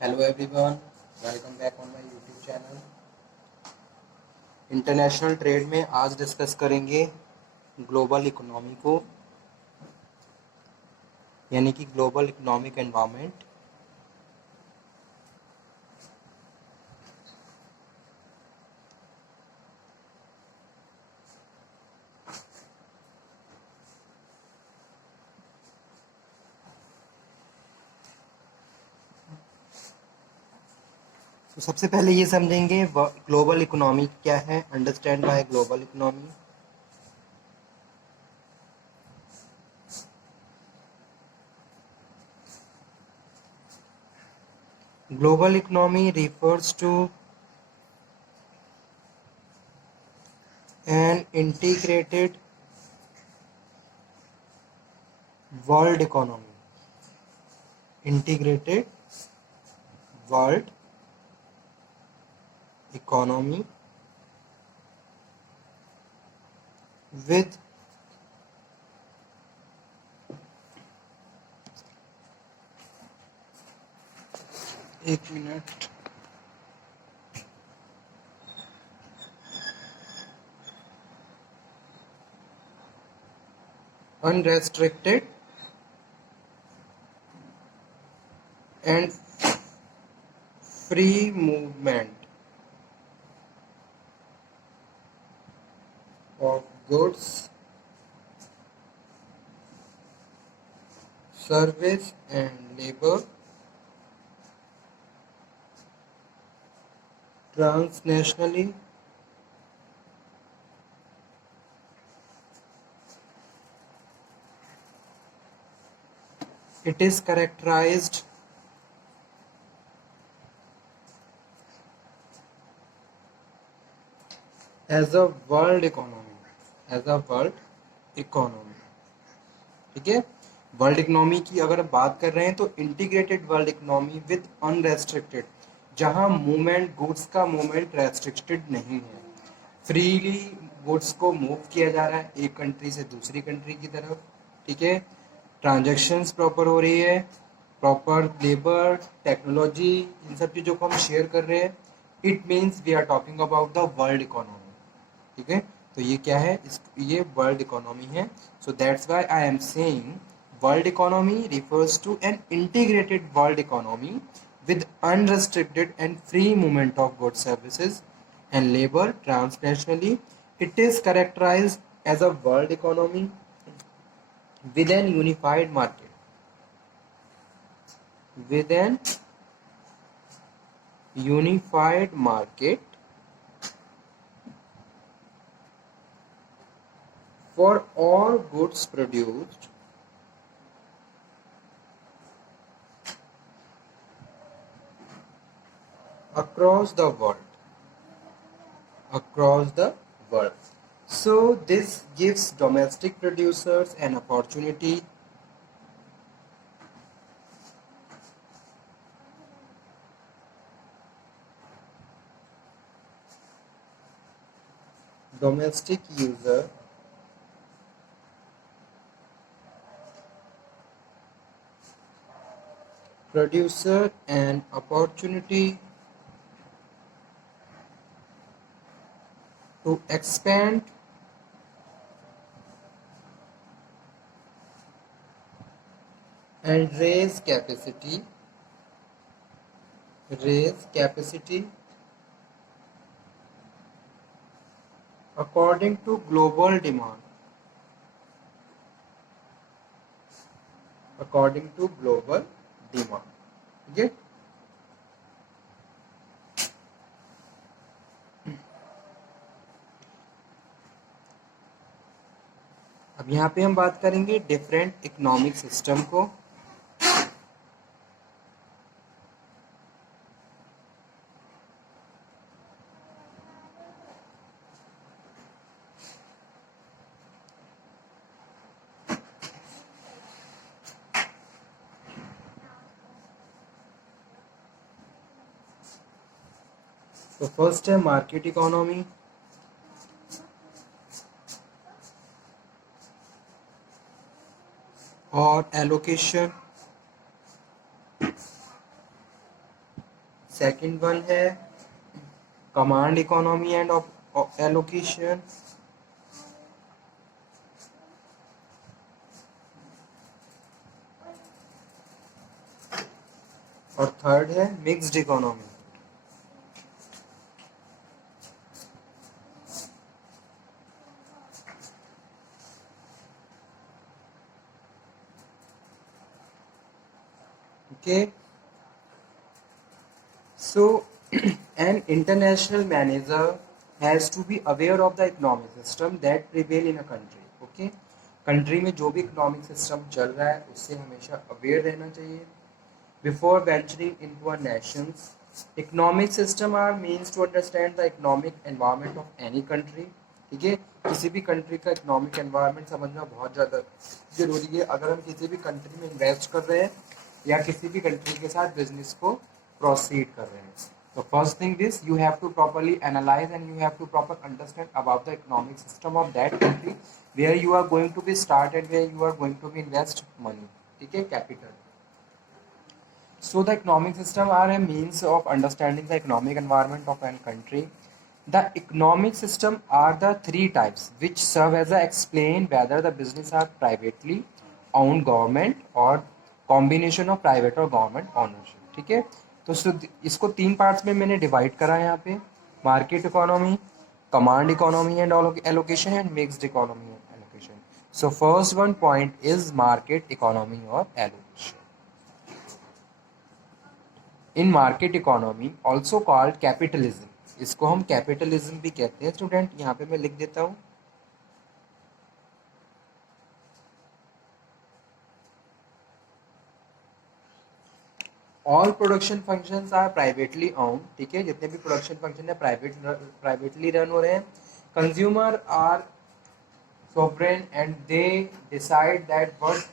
Hello everyone, welcome back on my YouTube channel. International trade में आज डिस्कस करेंगे global economy को, यानी कि ग्लोबल इकोनॉमिक एनवायरनमेंट। तो सबसे पहले ये समझेंगे ग्लोबल इकोनॉमी क्या है। Understand why global economy. Global economy refers to an integrated world economy. Integrated world economy with एक minute unrestricted and free movement of goods, service and labor transnationally it is characterized as a world economy। ठीक है, world economy की अगर बात कर रहे हैं तो integrated world economy with unrestricted, जहां मूवमेंट गुड्स का मूवमेंट रेस्ट्रिक्टेड नहीं है, फ्रीली गुड्स को मूव किया जा रहा है एक कंट्री से दूसरी कंट्री की तरफ। ठीक है, ट्रांजैक्शंस प्रॉपर हो रही है, प्रॉपर लेबर टेक्नोलॉजी, इन सब चीज़ों को हम शेयर कर रहे हैं। It means we are talking about the world economy. ठीक है, तो ये क्या है, ये वर्ल्ड इकोनॉमी है। So that's why I am saying world economy refers to an integrated world economy with unrestricted and free movement of goods, services and labor transnationally. It is characterized as a world economy with an unified market, with an unified market for all goods produced across the world. So this gives domestic producers an opportunity domestic user producer an opportunity to expand and raise capacity according to global demand, ठीक है। अब यहाँ पे हम बात करेंगे different economic system को। तो फर्स्ट है मार्केट इकोनॉमी, और एलोकेशन सेकंड वन है कमांड इकोनॉमी एंड एलोकेशन, और थर्ड है mixed economy. Okay, so an international manager has to be aware of the economic system that prevail in a country. Okay, country में जो भी economic system चल रहा है उससे हमेशा अवेयर रहना चाहिए before venturing into a nations. Economic system are means to understand the economic environment of any country. ठीक है, किसी भी कंट्री का इकोनॉमिक एनवायरनमेंट समझना बहुत ज़्यादा जरूरी है अगर हम किसी भी कंट्री में इन्वेस्ट कर रहे हैं या किसी भी कंट्री के साथ बिजनेस को प्रोसीड कर रहे हैं। तो first thing this, you have to properly analyse and you have to proper understand about the economic system of that country where you are going to be start and where you are going to be invest money. ठीक है, capital. So the economic system are a means of understanding the economic environment of any country. The economic system are the three types which serve as a explain whether the business are privately owned government or combination of private और government ownership। ठीक है, तो इसको तीन पार्ट्स में मैंने डिवाइड करा है यहाँ पे, market economy, command economy and allocation and mixed economy and allocation. So first one point is market economy और allocation. In market economy also called capitalism, इसको हम कैपिटलिज्म भी कहते हैं स्टूडेंट, यहाँ पे मैं लिख देता हूँ। All production functions are privately owned. ठीक है, जितने भी प्रोडक्शन फंक्शन है प्राइवेटली रन हो रहे हैं। Consumer are sovereign and they decide that what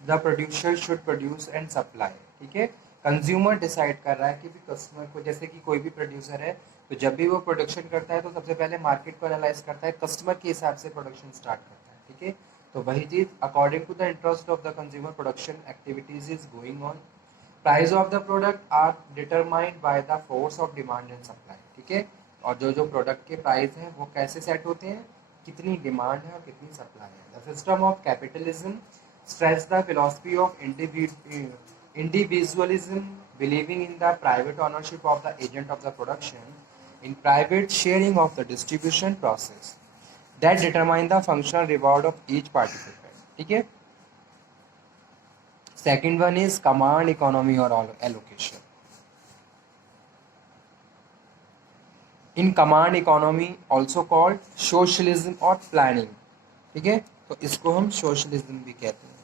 the producer should produce and supply। ठीक है, कंज्यूमर डिसाइड कर रहा है कि भी कस्टमर को, जैसे कि कोई भी प्रोड्यूसर है तो जब भी वो प्रोडक्शन करता है तो सबसे पहले मार्केट को एनालाइज करता है, कस्टमर के हिसाब से प्रोडक्शन स्टार्ट करता है। ठीक है, तो वही चीज according to the interest of the consumer production activities is going on. Price of the product are determined by the force of demand and supply. ठीक है, और जो प्रोडक्ट के प्राइस हैं वो कैसे सेट होते हैं, कितनी डिमांड है और कितनी सप्लाई है। The system of capitalism stress the philosophy of individualism, believing in the private ownership of the agent of the production, in private sharing of the distribution process that determine the functional reward of each participant। ठीक है, second one is command economy or allocation। in command economy also called socialism or planning। ठीक है, तो इसको हम सोशलिज्म भी कहते हैं।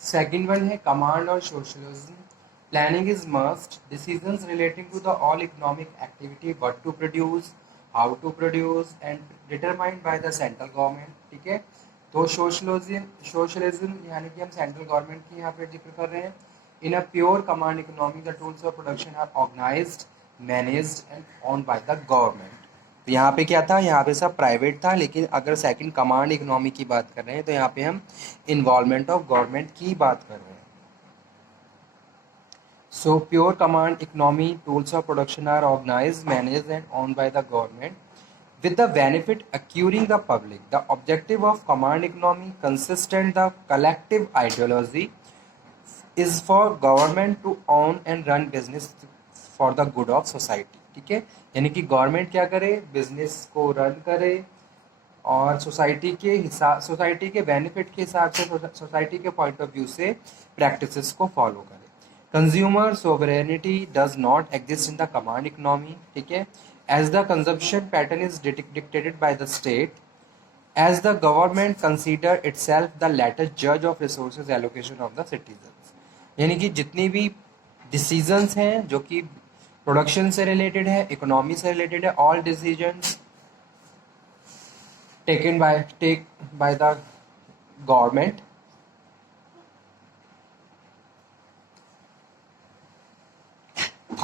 सेकंड वन है कमांड और socialism. Planning is must, decisions relating to the all economic activity, what to produce, how to produce and determined by the central government. ठीक है, तो सोशलिज्म यानी कि हम सेंट्रल गवर्नमेंट की यहाँ पे जिक्र कर रहे हैं। In a pure command economy the tools of production are organised, managed and owned by the government. तो यहाँ पे क्या था, यहाँ पे सब प्राइवेट था, लेकिन अगर सेकंड कमांड इकोनॉमी की बात कर रहे हैं तो यहाँ पे हम इन्वॉल्वमेंट ऑफ गवर्नमेंट की बात कर रहे हैं। So pure command economy tools of production are organised, managed and owned by the government with the benefit accruing the public। The objective of command economy consists in the collective ideology is for government to own and run business for the good of society। ठीक है, यानी कि गवर्नमेंट क्या करे, बिजनेस को रन करे और सोसाइटी के बेनिफिट के हिसाब से, सोसाइटी के पॉइंट ऑफ व्यू से प्रैक्टिसेस को फॉलो करे। Consumer sovereignty does not exist in the command economy. ठीक है, as the consumption pattern is dictated by the state, as the government consider itself the latter judge of resources allocation of the citizens। यानी कि जितनी भी डिसीजंस हैं जो कि प्रोडक्शन से रिलेटेड है, इकोनॉमी से रिलेटेड है, all decisions taken by the government.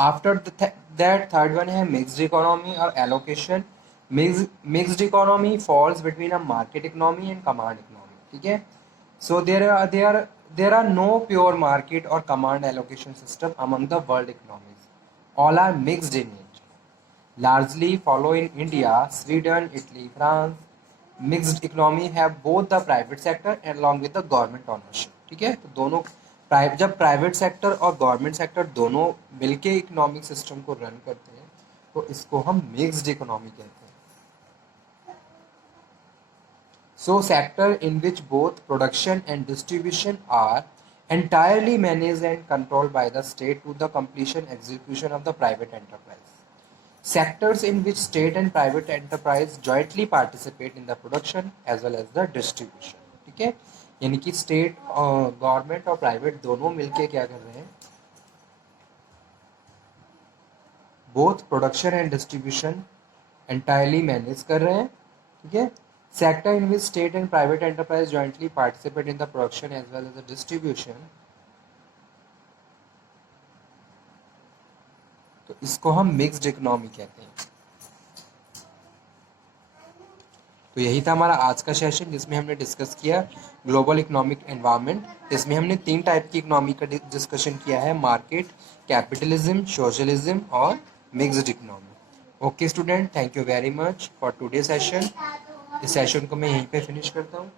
After that third one है मिक्स्ड इकोनॉमी और allocation. Mixed economy falls between a market economy and command economy, ठीक है। So there are no pure market और command allocation system among the world economies, all are mixed in it, largely follow in India, Sweden, Italy, France। Mixed economy have both the private sector along with the government ownership, ठीक है। तो दोनों जब private sector और government sector दोनों मिलके economic system को रन करते हैं तो इसको हम मिक्स्ड इकोनॉमी कहते हैं। So sector in which both production and distribution are entirely managed and controlled by the state to the completion execution of the private enterprise। Sectors in which state and private enterprise jointly participate in the production as well as the distribution, ठीक है। यानी कि स्टेट और गवर्नमेंट और प्राइवेट दोनों मिलके क्या कर रहे हैं, both production and distribution entirely manage कर रहे हैं, ठीक है। Sector in which state and private enterprise jointly participate in the production as well as the distribution, तो इसको हम मिक्स्ड इकोनॉमी कहते हैं। तो यही था हमारा आज का सेशन जिसमें हमने डिस्कस किया ग्लोबल इकोनॉमिक एनवायरनमेंट। इसमें हमने 3 टाइप की इकोनॉमी का डिस्कशन किया है, मार्केट, कैपिटलिज्म, सोशलिज्म और mixed economy. Okay student, thank you very much for today session. इस सेशन को मैं यहीं पे फिनिश करता हूँ।